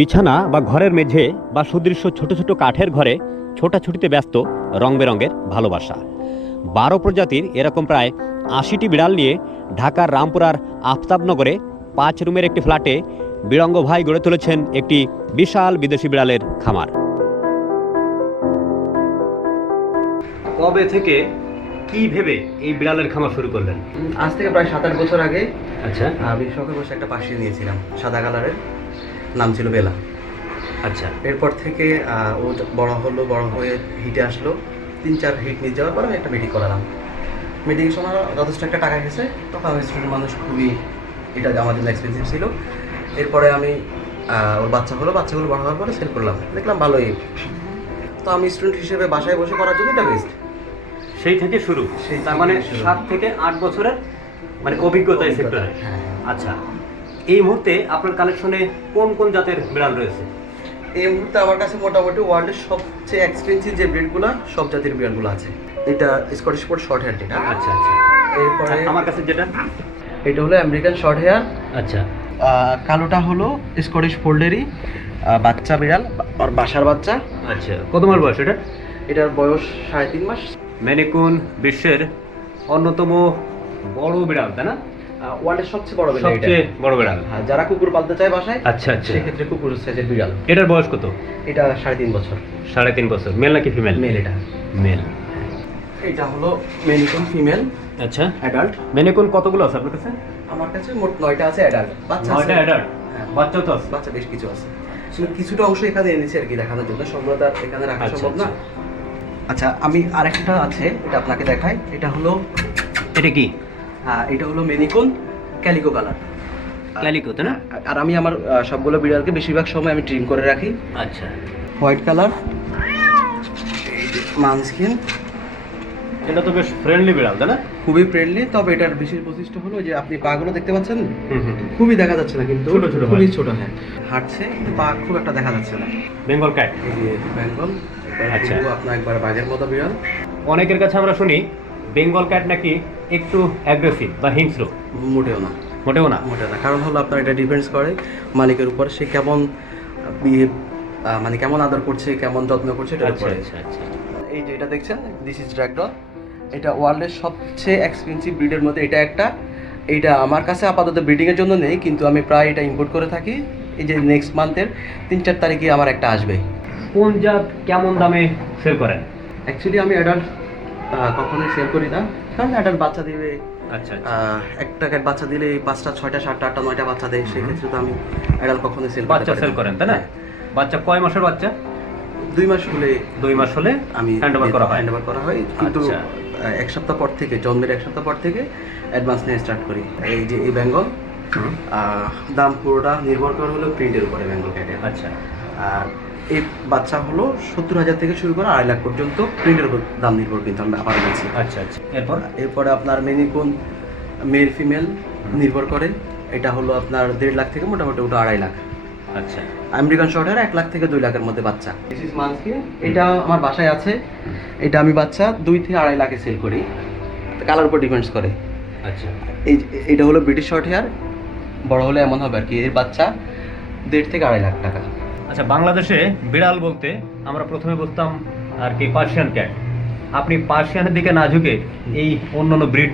বিছানা বা ঘরের মেঝে বা সুদৃশ্য ছোট ছোট কাঠের ঘরে ছোটাছুটিতে ব্যস্ত রং বেরঙের ভালোবাসা। 12 প্রজাতির এরকম প্রায় 80টি বিড়াল নিয়ে ঢাকার রামপুরার আফতাবনগরে 5 রুমের একটি ফ্ল্যাটে বিড়ঙ্গ ভাই গড়ে তুলেছেন একটি বিশাল বিদেশি বিড়ালের খামার। কবে থেকে কি ভেবে এই বিড়ালের খামার শুরু করলেন? আজ থেকে প্রায় 7-8 বছর আগে আচ্ছা আমি শখে বসে একটা পার্সিয়ান নিয়েছিলাম, সাদা কালারের, নাম ছিল বেলা। আচ্ছা এরপর থেকে ও বড় হয়ে হিটে আসলো। 3-4 হিট নিয়ে যাওয়ার পরে আমি একটা মিটিং করালাম। মিটিংয়ের সময় যথেষ্ট একটা টাকা গেছে, তখন আমি স্টুডেন্ট মানুষ, খুবই এটা আমার জন্য এক্সপেন্সিভ ছিল। এরপরে আমি ওর বাচ্চাগুলো বড় হওয়ার পরে সেল করলাম, দেখলাম ভালোই। তো আমি স্টুডেন্ট হিসেবে বাসায় বসে করার জন্য এটা বেস্ট। সেই থেকে শুরু, তার মানে 7 থেকে 8 বছরের মানে অভিজ্ঞতা এই সেক্টরে। হ্যাঁ। আচ্ছা, এই মুহূর্তে আপনার কালেকশনে কোন কোন জাতের বিড়াল রয়েছে? এই মুহূর্তে আমার কাছে মোটামুটি ওয়ার্ল্ডের সবচেয়ে এক্সপেন্সিভ যে ব্রিডগুলো, সব জাতির বিড়ালগুলো আছে। এটা স্কটিশ ফোল্ড শর্ট হেয়ার, যেটা। আচ্ছা আচ্ছা, এরপরে আমার কাছে যেটা, এটা হলো আমেরিকান শর্ট হেয়ার। আচ্ছা, কালোটা হলো স্কটিশ ফোল্ডেরই বাচ্চা বিড়াল, আর বাসার বাচ্চা। আচ্ছা, কত মাস বয়স এটা? এটার বয়স 3.5 মাস। ম্যানিকুন বিশ্বের অন্যতম বড় বিড়াল, তাই না? ওয়ার্ল্ডের সবচেয়ে বড় বিড়াল, সবচেয়ে বড় বিড়াল। হ্যাঁ, যারা কুকুর পালতে চায় বাসায়, আচ্ছা আচ্ছা, সেক্ষেত্রে কুকুর সাইজের বিড়াল। এটার বয়স কত? এটা 3.5 বছর। 3.5 বছর। মেল নাকি ফিমেল? মেল এটা। মেল। এটা হলো মেনিকুন ফিমেল আচ্ছা, অ্যাডাল্ট। ম্যানিকুন কতগুলো আছে আপনার কাছে? আমার কাছে মোট 9টা আছে অ্যাডাল্ট। বাচ্চা আছে। 9টা অ্যাডাল্ট, হ্যাঁ, বাচ্চাও তো আছে। বাচ্চা বেশ কিছু আছে। আসলে কিছুটা অংশ এখানে এনেছি আর কি, দেখানোর জন্য। সবগুলো তো আর এখানে রাখা আচ্ছা, সম্ভব না। আচ্ছা, আমি আরেকটা আছে, এটা আপনাকে দেখাই। এটা হলো এটা কি? মেনিকুন ক্যালিকো কালার। ক্যালিকো, তাই না? আর আমি আমার সবগুলো বিড়ালকে বেশিরভাগ সময় আমি ট্রিম করে রাখি। আচ্ছা, হোয়াইট কালার, মানস্কিন। এটা তো বেশ ফ্রেন্ডলি বিড়াল, তাই না? খুবই ফ্রেন্ডলি, তবে এটার বিশেষ বৈশিষ্ট্য হলো যে আপনি পাগুলো দেখতে পাচ্ছেন, হুম হুম। খুবই দেখা যাচ্ছে না, কিন্তু ছোট ছোট খুবই হয়। ছোট। হ্যাঁ, হাঁটছে কিন্তু পা খুব একটা দেখা যাচ্ছে না। বেঙ্গল ক্যাট। এই যে বেঙ্গল, আচ্ছা। আপনার একবার বাঘের মতো বিড়াল। অনেকের কাছে আমরা শুনি বেঙ্গল ক্যাট নাকি একটু অ্যাগ্রেসিভ বা হিংস্র। মোটেও না, মোটেও না। মোটেও না। কারণ হলো আপনার এটা ডিপেন্ডস করে মালিকের উপর, সে কেমন বিহেভ, মানে কেমন আদর করছে, কেমন যত্ন করছে, এটার আচ্ছা উপরে। আচ্ছা আচ্ছা। এই যে এটা দেখছেন, দিস ইজ ড্র্যাগডল। এটা ওয়ার্ল্ডের সবচেয়ে এক্সপেন্সিভ ব্রিডের মধ্যে এটা একটা। এইটা আমার কাছে আপাতত ব্রিডিংয়ের জন্য নেই, কিন্তু আমি প্রায় এটা ইম্পোর্ট করে থাকি। এই যে নেক্সট মান্থের 3-4 তারিখে আমার একটা আসবে। কোন জাত কেমন দামে সেল করেন? অ্যাকচুয়ালি আমি অ্যাডাল্ট কখনোই সেল করি না, কারণ অ্যাডাল্ট বাচ্চা দিবে। আচ্ছা আচ্ছা। একটা ক্যাট বাচ্চা দিলে 5টা 6টা 7টা 8টা 9টা বাচ্চা দেয়, সেক্ষেত্রে তো আমি অ্যাডাল্ট কখনোই সেল বাচ্চা সেল করেন, তাই না? বাচ্চা কয় মাসের বাচ্চা? 2 মাস হলে 2 মাস হলে আমি হ্যান্ডওভার করা হয়। কিন্তু আচ্ছা। 1 সপ্তাহ পর থেকে, জন্মের 1 সপ্তাহ পর থেকে অ্যাডভান্স নিয়ে স্টার্ট করি। এই যে এই বেঙ্গল, দাম পুরোটা নির্ভর করে হলো প্রিন্টের উপরে বেঙ্গল ক্যাটের। আচ্ছা। আর এই বাচ্চা হলো 70,000 থেকে শুরু করে 2.5 লাখ পর্যন্ত প্রিন্টের উপর দাম নির্ভর, কিন্তু আমি আবার বলছি। আচ্ছা আচ্ছা। এরপরে আপনার মেনিকুন মেল ফিমেল নির্ভর করে। এটা হলো আপনার 1.5 লাখ থেকে মোটামুটি ওটা 2.5 লাখ। আচ্ছা। আমেরিকান শর্ট হেয়ার 1 লাখ থেকে 2 লাখের মধ্যে বাচ্চা। This is Maneskin. এটা আমার বাসায় আছে। এটা আমি বাচ্চা 2 থেকে 2.5 লাখে সেল করি, কালার উপর ডিপেন্ডস করে। আচ্ছা। এটা হলো ব্রিটিশ শর্ট হেয়ার, বড় হলে এমন হবে আর কি। এর বাচ্চা 1.5 থেকে 2.5 লাখ টাকা। আচ্ছা, বাংলাদেশে বিড়াল বলতে আমরা প্রথমে বুঝতাম আর কি পার্সিয়ান ক্যাট। আপনি পার্সিয়ানের দিকে না ঝুঁকে এই অন্যান্য ব্রিড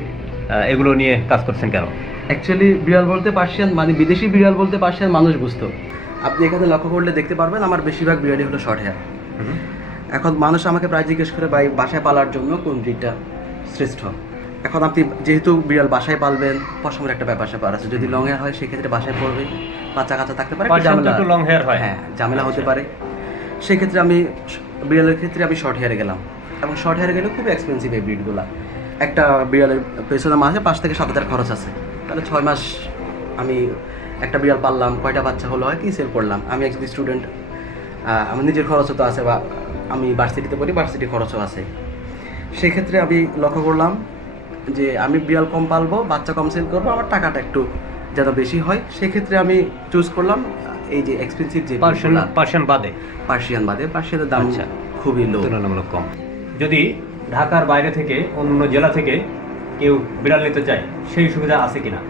এগুলো নিয়ে কাজ করছেন কেন? অ্যাকচুয়ালি বিড়াল বলতে পার্সিয়ান, মানে বিদেশি বিড়াল বলতে পার্সিয়ান মানুষ বুঝতো। আপনি এখানে লক্ষ্য করলে দেখতে পারবেন আমার বেশিরভাগ বিড়ালই হলো শর্ট হেয়ার। এখন মানুষ আমাকে প্রায় জিজ্ঞেস করে ভাই, বাসায় পালার জন্য কোন ব্রিডটা শ্রেষ্ঠ। এখন আপনি যেহেতু বিড়াল বাসায় পালবেন, পশমের একটা ব্যাপার আছে। যদি লং হেয়ার হয় সেক্ষেত্রে বাসায় পড়বে, বাচ্চা কাচ্চা থাকতে পারে, একটু লং হেয়ার হয়। হ্যাঁ, ঝামেলা হতে পারে। সেক্ষেত্রে আমি বিড়ালের ক্ষেত্রে আমি শর্ট হেয়ারে গেলাম, এবং শর্ট হেয়ারে গেলে খুব এক্সপেন্সিভ এই ব্রিডগুলো। একটা বিড়ালের পেছনে মাসে 5 থেকে 7 হাজার খরচ আছে। তাহলে 6 মাস আমি একটা বিড়াল পাললাম, কয়টা বাচ্চা হলো হয় কি সেল করলাম। আমি একজন স্টুডেন্ট, আমার নিজের খরচও তো আছে, বা আমি ভার্সিটিতে পড়ি, ভার্সিটির খরচও আছে। সেক্ষেত্রে আমি লক্ষ্য করলাম যে আমি বিড়াল কম পালবো, বাচ্চা কম সেল করবো, আমার টাকাটা একটু যেন বেশি হয়। সেক্ষেত্রে আমি চুজ করলাম এই যে এক্সপেন্সিভ যে পার্সিয়ান বাদে। পার্সিয়ানের দাম খুবই লো, তুলনামূলক কম। যদি ঢাকার বাইরে থেকে অন্য জেলা থেকে কেউ বিড়াল নিতে চায়, সেই সুবিধা আছে কিনা?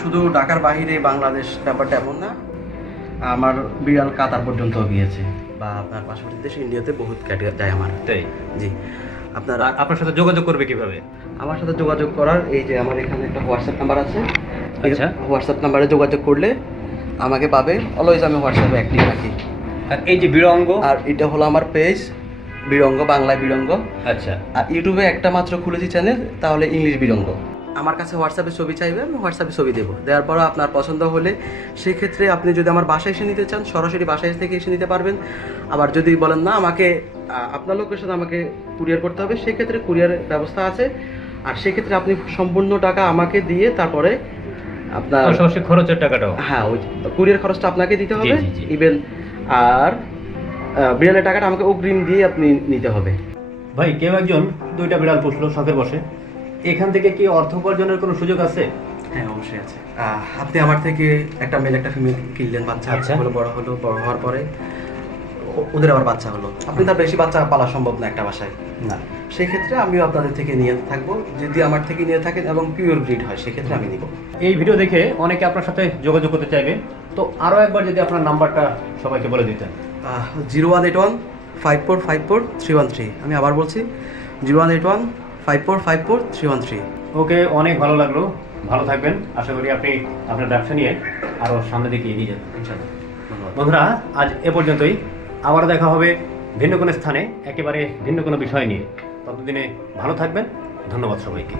শুধু ঢাকার বাইরে বাংলাদেশ ব্যাপারটা এমন না। আমার বিড়াল কাতার পর্যন্ত গিয়েছে, বা আপনার পার্শ্ববর্তী দেশ ইন্ডিয়াতে বহুত ক্যাট যায় আমার। তাই? জি। আপনার আপনার সাথে যোগাযোগ করবে কিভাবে? আমার সাথে যোগাযোগ করার এই যে আমার এখানে একটা হোয়াটসঅ্যাপ নাম্বার আছে। আচ্ছা। হোয়াটসঅ্যাপ নাম্বারে যোগাযোগ করলে আমাকে পাবে। অলওয়েজ আমি হোয়াটসঅ্যাপে অ্যাক্টিভ রাখি। আর এই যে বিড়ঙ্গ, আর এটা হলো আমার পেজ, বিড়ঙ্গ, বাংলায় বিড়ঙ্গ। আচ্ছা। আর ইউটিউবে একটা মাত্র খুলেছি চ্যানেল, তাহলে ইংলিশ বিড়ঙ্গ। আমার কাছে হোয়াটসঅ্যাপে ছবি চাইবে, আমি হোয়াটসঅ্যাপে ছবি দেবো। দেওয়ার পর আপনার পছন্দ হলে সেক্ষেত্রে আপনি যদি আমার বাসায় এসে নিতে চান, সরাসরি বাসায় থেকে এসে নিতে পারবেন। আবার যদি বলেন না আমাকে আপনার লোকেশন আমাকে কুরিয়ার করতে হবে, সেক্ষেত্রে কুরিয়ারের ব্যবস্থা আছে। আর সেক্ষেত্রে আপনি সম্পূর্ণ টাকা আমাকে দিয়ে তারপরে আপনার পাশাপাশি খরচের টাকাটাও। হ্যাঁ, ওই কুরিয়ার খরচটা আপনাকে দিতে হবে। জি, জি। ইভেন আর বিড়ালের টাকাটা আমাকে অগ্রিম দিয়ে আপনি নিতে হবে। ভাই, কেউ একজন 2টা বিড়াল পুষলো শখের বসে, এখান থেকে কি অর্থ উপার্জনের কোনো সুযোগ আছে? হ্যাঁ, অবশ্যই আছে। আপনি আমার থেকে একটা মেল একটা ফিমেল কিনলেন, বাচ্চা আচ্ছা। হলো, বড় হওয়ার পরে ওদের আবার বাচ্চা হলো। আপনি তার বেশি বাচ্চা পালা সম্ভব না একটা বাসায়। না। সেই ক্ষেত্রে আমিও আপনাদের থেকে নিয়ে থাকবো। যদি আমার থেকে নিয়ে থাকেন এবং পিওর ব্রিড হয়, সেক্ষেত্রে আমি নিব। এই ভিডিও দেখে অনেকে আপনার সাথে যোগাযোগ করতে চাইবে, তো আরও একবার যদি আপনার নাম্বারটা সবাইকে বলে দিতেন। 01815454 আমি আবার বলছি, 01815454 ওকে, অনেক ভালো লাগলো। ভালো থাকবেন। আশা করি আপনি আপনার ব্যবসা নিয়ে আরও সামনের দিকে এগিয়ে যাবেন ইনশাআল্লাহ। ধন্যবাদ। বন্ধুরা, আজ এ পর্যন্তই। আবারও দেখা হবে ভিন্ন কোনো স্থানে, একেবারে ভিন্ন কোনো বিষয় নিয়ে। ততদিনে ভালো থাকবেন। ধন্যবাদ সবাইকে।